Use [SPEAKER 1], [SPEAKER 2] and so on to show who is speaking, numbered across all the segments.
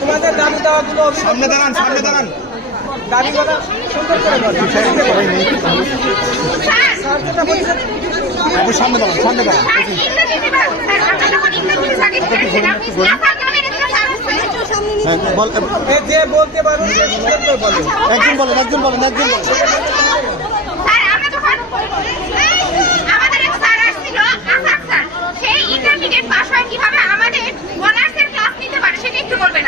[SPEAKER 1] তোমাদের দাবি দাওয়াগুলো
[SPEAKER 2] সামনে দাঁড়ান সামনে দাঁড়ান।
[SPEAKER 1] দাবিগুলো সুন্দর করে বলো। স্যার যেটা বলছেন
[SPEAKER 2] আপনি সামনে দাঁড়ান সামনে দাঁড়ান। বল
[SPEAKER 1] এ যে বলতে পারো সে সুন্দর
[SPEAKER 2] একজন বলেন একজন বলেন একজন বলেন
[SPEAKER 3] আমাদের এক স্যার আসছিল আসাদ স্যার সেই ইন্টারমিডিয়েট পাস হয় কীভাবে আমাদের অনার্সের ক্লাস নিতে আপনি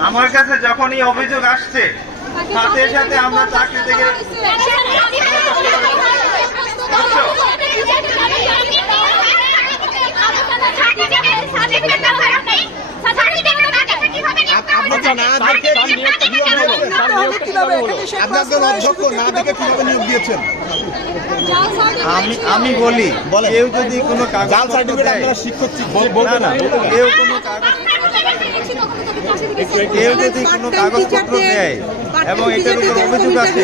[SPEAKER 4] আমার কাছে যখনই অভিযোগ আসছে সাথে সাথে আমরা চাকরি থেকে
[SPEAKER 2] আচ্ছা
[SPEAKER 4] আমি আমি বলি। কেউ যদি কোনো কাগজ
[SPEAKER 2] শিক্ষক
[SPEAKER 4] কেউ কোনো কাগজ কেউ যদি কোনো কাগজপত্র দেয় এবং এটার উপর অভিযোগ আছে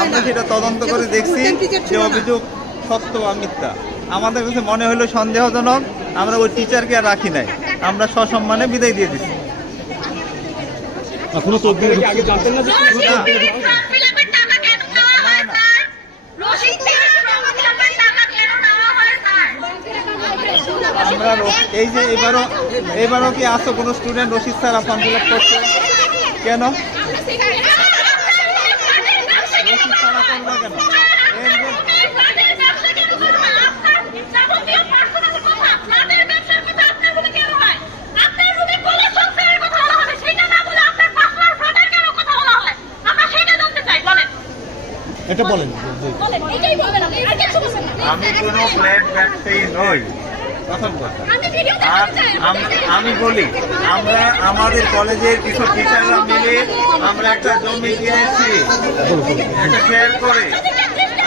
[SPEAKER 4] আমরা সেটা তদন্ত করে দেখছি যে অভিযোগ সত্য বা মিথ্যা। আমাদের কাছে মনে হলো সন্দেহজনক আমরা ওই টিচারকে আর রাখি নাই। আমরা সসম্মানে বিদায় দিয়ে দিচ্ছি
[SPEAKER 2] এখনও তো
[SPEAKER 3] রসিদ থেকে ফর্ম ফিলাপের টাকা কেন নেওয়া হয় স্যার রসিদ থেকে ফর্ম ফিলাপের তো আগে জানতেন না যে
[SPEAKER 4] আমরা এই যে এবারও এবারও কি আসো কোনো student Rashid sir form fill up করছে। কেন রশিদ স্যার করল কেন এর যে-
[SPEAKER 2] এটা বলেন
[SPEAKER 4] আমি কোনো ফ্ল্যাট ব্যবসায়ী নই। প্রথম কথা। আর আমি বলি আমরা আমাদের কলেজের কিছু টিচাররা মিলে আমরা একটা জমি কিনেছি। এটা শেয়ার করে।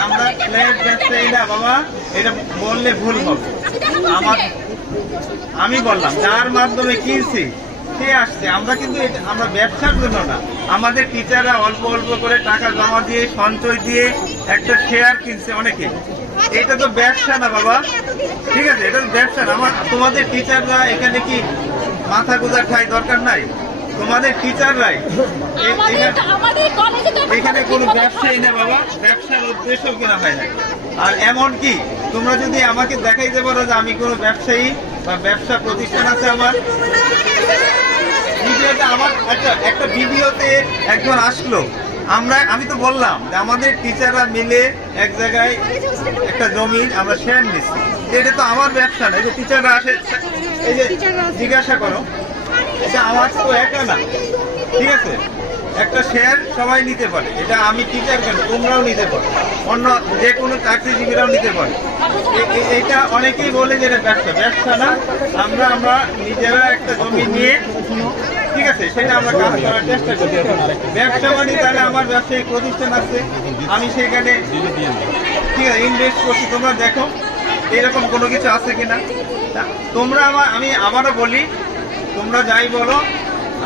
[SPEAKER 4] আমরা ফ্ল্যাট ব্যবসায়ী না বাবা। এটা বললে ভুল হবে। আমার আমি বললাম যার মাধ্যমে কিনছি সে আসছে। আমরা কিন্তু আমরা ব্যবসার জন্য না। আমাদের টিচাররা অল্প অল্প করে টাকা জমা দিয়ে, সঞ্চয় দিয়ে একটা শেয়ার কিনছে অনেকে। এটা তো ব্যবসা না বাবা। ঠিক আছে, এটা তো ব্যবসা না। আমার তোমাদের টিচাররা এখানে কি মাথা গোজা খায় দরকার নাই? তোমাদের টিচাররাই এখানে- এখানে কোনো ব্যবসায়ী না বাবা ব্যবসার উদ্দেশ্য কেনা হয় না। আর এমন কি তোমরা যদি আমাকে দেখাইতে পারো যে আমি কোনো ব্যবসায়ী বা ব্যবসা প্রতিষ্ঠান আছে আমার? ভিডিওতে আমার একটা একটা ভিডিওতে একজন আসলো। আমরা আমি তো বললাম যে আমাদের টিচাররা মিলে এক জায়গায় একটা জমি আমরা শেয়ার নিচ্ছি। এটা তো আমার ব্যবসা না এই যে টিচাররা আসে এই যে জিজ্ঞাসা করো। এটা আমার তো একা না। ঠিক আছে? একটা শেয়ার সবাই নিতে পারে। এটা আমি টিচার কেন তোমরাও নিতে পারো। অন্য যে কোনো চাকরিজীবীরাও নিতে পারে। এটা অনেকেই বলে যে এটা ব্যবসা। ব্যবসা না, আমরা আমরা নিজেরা একটা জমি নিয়ে, ঠিক আছে? সেটা আমরা কাজ করার চেষ্টা করি। ব্যবসা মানে তাহলে আমার ব্যবসায়িক প্রতিষ্ঠান আছে। আমি সেখানে, ঠিক আছে ইনভেস্ট করছি। তোমরা দেখো, এরকম কোনো কিছু আছে কিনা? তোমরা আমার, আমি আবারও বলি তোমরা যাই বলো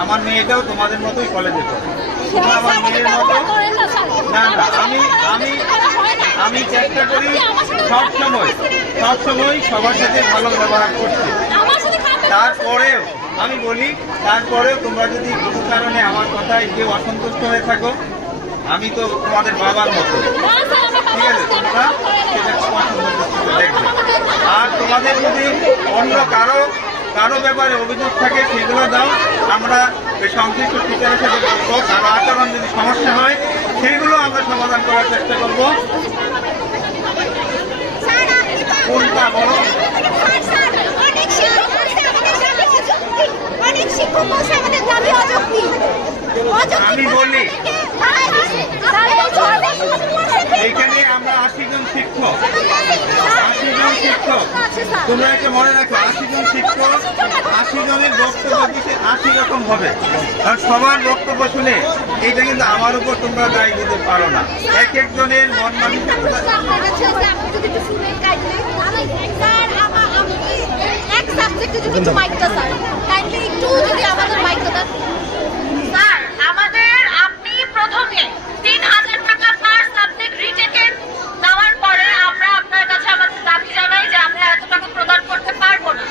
[SPEAKER 4] আমার মেয়েটাও তোমাদের মতোই কলেজে পড়ে। তোমরা আমার মেয়ের মতো না না আমি আমি আমি চেষ্টা করি সব সময় সব সময় সবার সাথে ভালো ব্যবহার করছি। তারপরেও আমি বলি তারপরেও তোমরা যদি কোনো কারণে আমার কথায় কেউ অসন্তুষ্ট হয়ে থাকো আমি তো তোমাদের বাবার মতো। ঠিক আছে তোমরা সেটা অসন্তুষ্ট দেখবে। আর তোমাদের যদি অন্য কারও কারও ব্যাপারে অভিযোগ থাকে, সেগুলো দাও। আমরা সংশ্লিষ্ট টিচারের সাথে বলব, কারও আচরণ যদি সমস্যা হয়, সেগুলো আমরা সমাধান করার চেষ্টা করব। কোনটা বলো? আমি বলি। এইখানে আমরা আশি জন শিক্ষক। তোমরা একটা মনে রাখো আশি জন শিক্ষক আশি জনের বক্তব্য দিতে আশি রকম হবে। আর সবার বক্তব্য শুনে এইটা কিন্তু আমার উপর তোমরা দায় দিতে পারো না। এক একজনের মন মানসিকতা
[SPEAKER 3] এক সাবজেক্টে যদি একটু মাইকটা স্যার কাইন্ডলি একটু যদি আমাদের মাইকটা দেন স্যার আমাদের আপনি প্রথমে তিন হাজার টাকা পার সাবজেক্ট রিটেকের দেওয়ার পরে আমরা আপনার কাছে আমাদের দাবি জানাই যে আমরা এত টাকা প্রদান করতে পারব না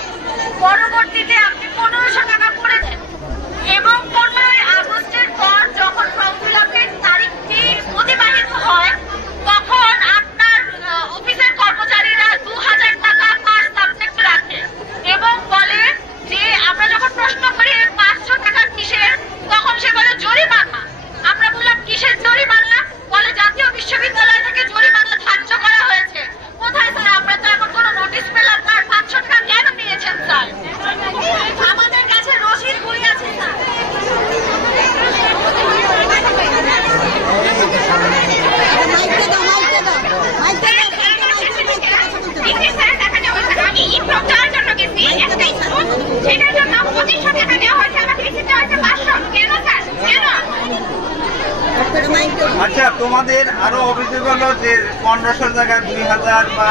[SPEAKER 4] তোমাদের আরও অভিযোগ হলো যে পনেরোশো জায়গায় দুই হাজার বা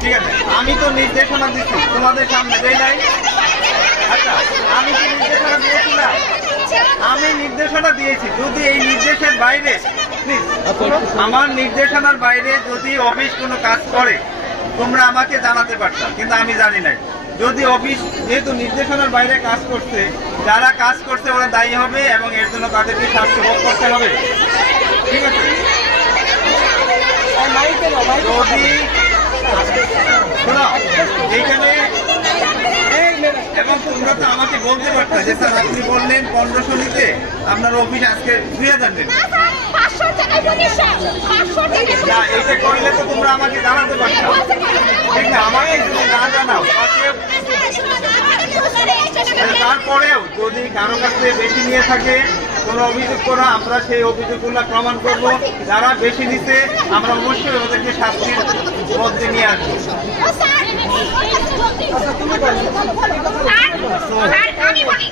[SPEAKER 4] ঠিক আছে আমি তো নির্দেশনা দিচ্ছি তোমাদের সামনে দেই নাই। আচ্ছা আমি কি নির্দেশনা দিয়েছিলাম? আমি নির্দেশনা দিয়েছি যদি এই নির্দেশের বাইরে আমার নির্দেশনার বাইরে যদি অফিস কোনো কাজ করে তোমরা আমাকে জানাতে পারতাম কিন্তু আমি জানি নাই। যদি অফিস যেহেতু নির্দেশনার বাইরে কাজ করছে যারা কাজ করছে ওরা দায়ী হবে এবং এর জন্য তাদেরকে শাস্তি ভোগ করতে হবে। ঠিক আছে? তোমরা তো আমাকে বলতে পারতো যে স্যার আপনি বললেন পনেরোশো নিতে আপনার অফিস আজকে দুই হাজার না এটা করলে তো তোমরা আমাকে জানাতে পারতো ঠিক আমাকে যদি না জানাও তারপরেও যদি কারও কাছ থেকে বেশি নিয়ে থাকে কোনো অভিযোগ করা আমরা সেই অভিযোগগুলো প্রমাণ করব। যারা বেশি নিতে আমরা অবশ্যই ওদেরকে শাস্তির মধ্যে নিয়ে আসব।
[SPEAKER 3] আমি
[SPEAKER 1] বলি।